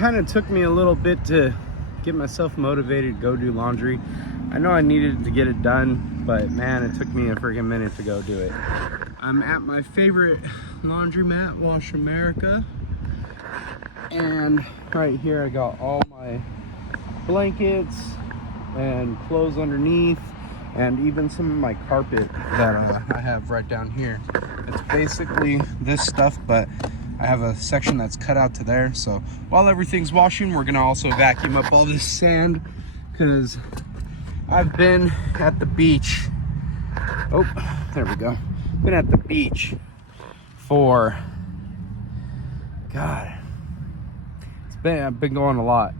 kind of took me a little bit to get myself motivated to go do laundry. I know I needed to get it done, but man, it took me a freaking minute to go do it. I'm at my favorite laundromat, Wash America. And right here I got all my blankets and clothes underneath, and even some of my carpet that I have right down here. It's basically this stuff, but I have a section that's cut out to there. So while everything's washing, we're gonna also vacuum up all this sand, because I've been at the beach. Oh, there we go. Been at the beach for, God, I've been going a lot.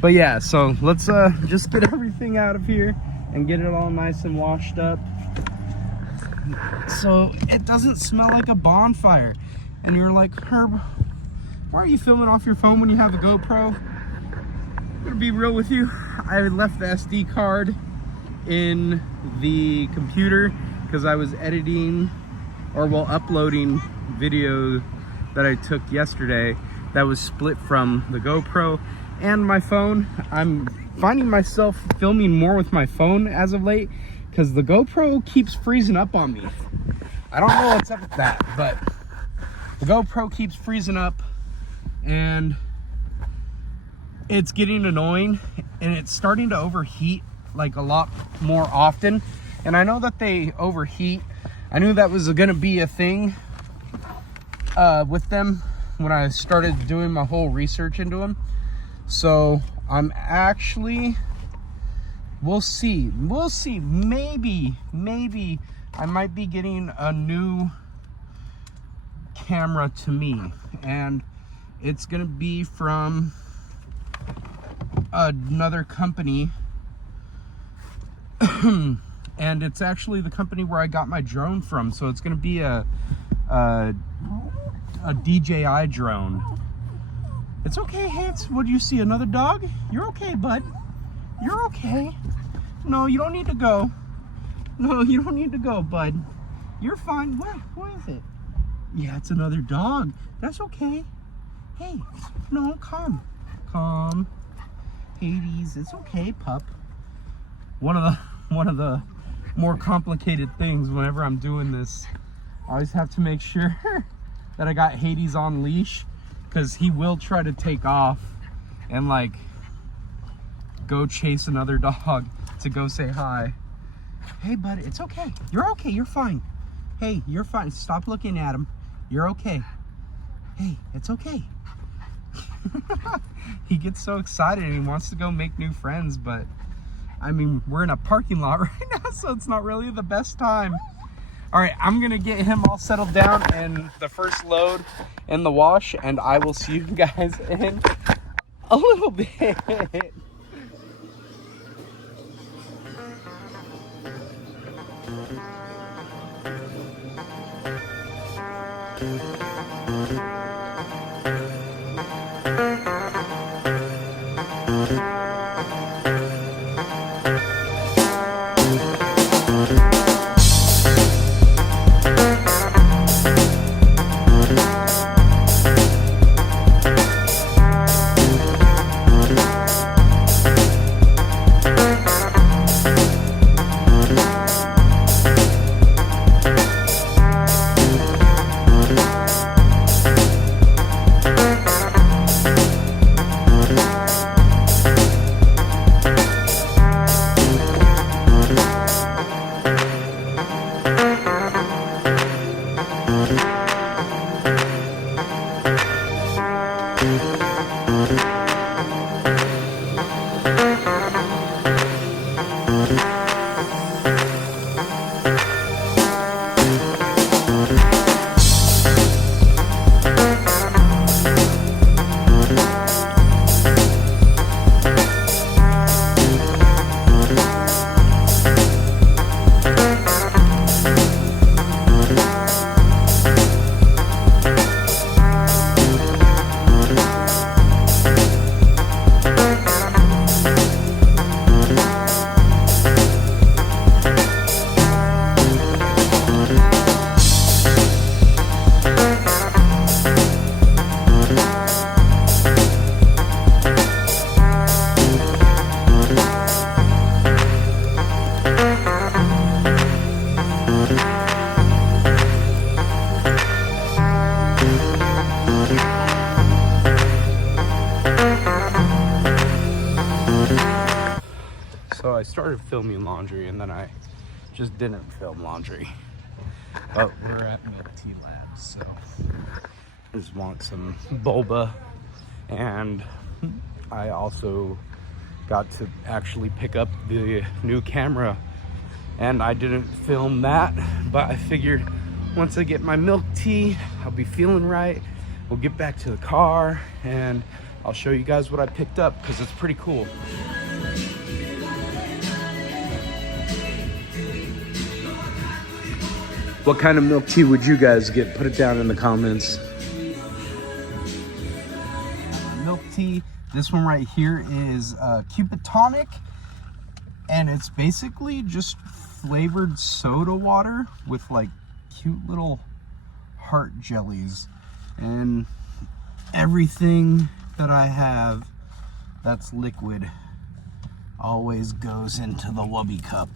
But yeah, so let's just get everything out of here and get it all nice and washed up, so it doesn't smell like a bonfire. And you're like, Herb, why are you filming off your phone when you have a GoPro? I'm gonna be real with you. I left the SD card in the computer because I was editing, or well, uploading video that I took yesterday that was split from the GoPro and my phone. I'm finding myself filming more with my phone as of late because the GoPro keeps freezing up on me. I don't know what's up with that, but the GoPro keeps freezing up and it's getting annoying, and it's starting to overheat like a lot more often. And I know that they overheat. I knew that was gonna be a thing with them when I started doing my whole research into them. So I'm actually, we'll see, maybe I might be getting a new camera to me, and it's gonna be from another company. And it's actually the company where I got my drone from, so it's gonna be a DJI drone. It's okay, Hans. What do you see? Another dog? You're okay, bud. You're okay. No, you don't need to go. No, you don't need to go, bud. You're fine. What is it? Yeah, it's another dog. That's okay. Hey, no, calm. Hades, it's okay, pup. One of the more complicated things whenever I'm doing this, I always have to make sure that I got Hades on leash, because he will try to take off and like go chase another dog to go say hi. Hey buddy, it's okay. You're okay, you're fine. Hey, you're fine. Stop looking at him. You're okay. Hey, it's okay. He gets so excited and he wants to go make new friends, but I mean, we're in a parking lot right now, so it's not really the best time. All right, I'm gonna get him all settled down and the first load in the wash, and I will see you guys in a little bit. started filming laundry and then I just didn't film laundry. But We're at Milk Tea Labs, so I just want some boba, and I also got to actually pick up the new camera, and I didn't film that, but I figured once I get my milk tea, I'll be feeling right. We'll get back to the car and I'll show you guys what I picked up because it's pretty cool. What kind of milk tea would you guys get? Put it down in the comments. Milk tea. This one right here is Cupid Tonic, and it's basically just flavored soda water with like cute little heart jellies, and everything that I have that's liquid always goes into the Wubby cup,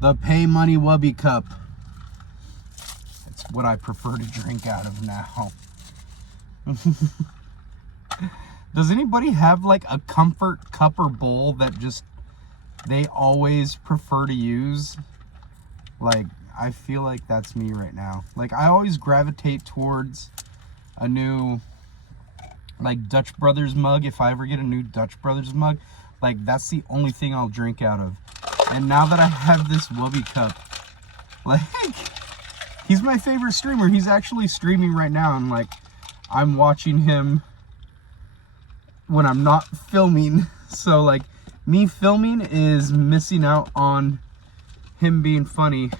the pay money Wubby cup. It's what I prefer to drink out of now. Does anybody have like a comfort cup or bowl that just they always prefer to use? Like, I feel like that's me right now. Like, I always gravitate towards a new like Dutch Brothers mug. If I ever get a new Dutch Brothers mug, like that's the only thing I'll drink out of. And now that I have this Wubby cup, like, he's my favorite streamer. He's actually streaming right now, and like I'm watching him when I'm not filming. So like me filming is missing out on him being funny.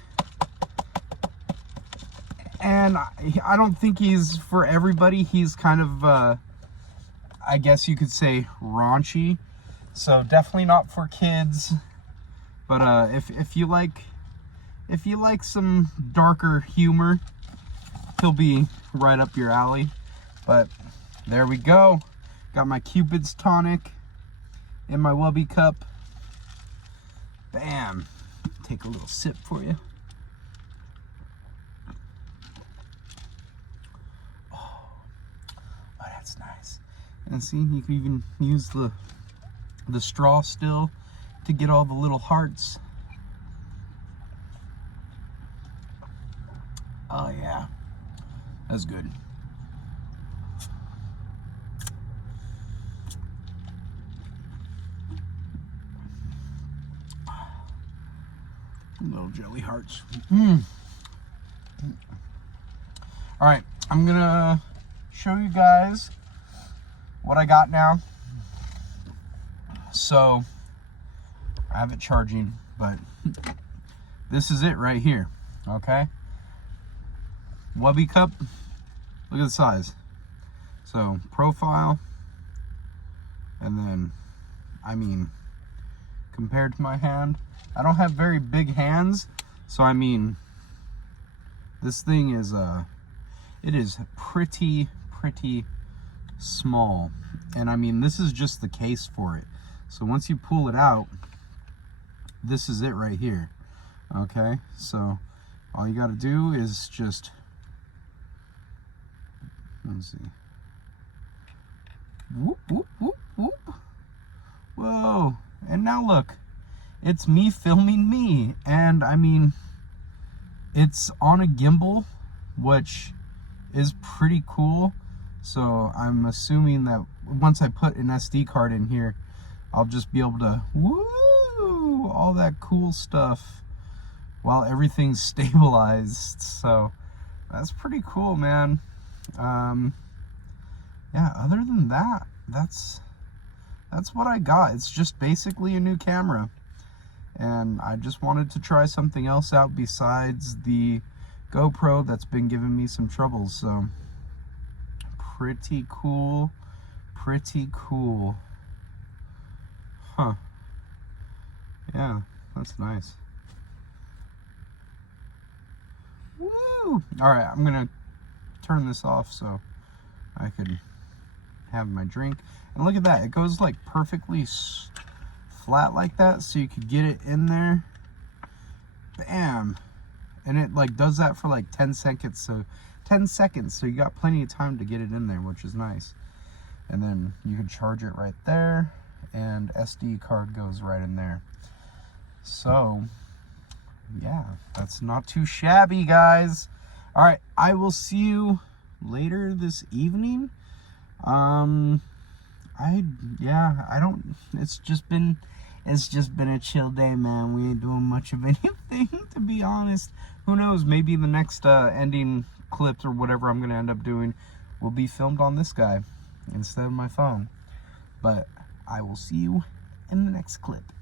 And I don't think he's for everybody. He's kind of I guess you could say raunchy. So definitely not for kids. But if you like some darker humor, he'll be right up your alley. But there we go. Got my Cupid's Tonic in my Wubby cup. Bam. Take a little sip for you. Oh, that's nice. And see, you can even use the straw still to get all the little hearts. Oh yeah, that's good. Little jelly hearts. All right, I'm gonna show you guys what I got now. So I have it charging, but this is it right here. Okay, Wubby cup. Look at the size. So profile, and then I mean, compared to my hand, I don't have very big hands, so I mean, this thing is it is pretty small. And I mean, this is just the case for it. So once you pull it out, this is it right here. Okay, so all you got to do is just, let's see, whoop whoop whoop whoop. Whoa, and now look, it's me filming me. And I mean, it's on a gimbal, which is pretty cool. So I'm assuming that once I put an SD card in here, I'll just be able to woo all that cool stuff while everything's stabilized. So that's pretty cool, man. Yeah, other than that, that's what I got. It's just basically a new camera, and I just wanted to try something else out besides the GoPro that's been giving me some troubles. So pretty cool. Huh. Yeah, that's nice. Woo! All right, I'm gonna turn this off so I could have my drink. And look at that, it goes like perfectly flat like that, so you could get it in there. Bam! And it like does that for like 10 seconds. So 10 seconds, so you got plenty of time to get it in there, which is nice. And then you can charge it right there, and SD card goes right in there. So, yeah, that's not too shabby, guys. All right, I will see you later this evening. It's just been a chill day, man. We ain't doing much of anything, to be honest. Who knows? Maybe the next ending clips or whatever I'm gonna end up doing will be filmed on this guy instead of my phone. But I will see you in the next clip.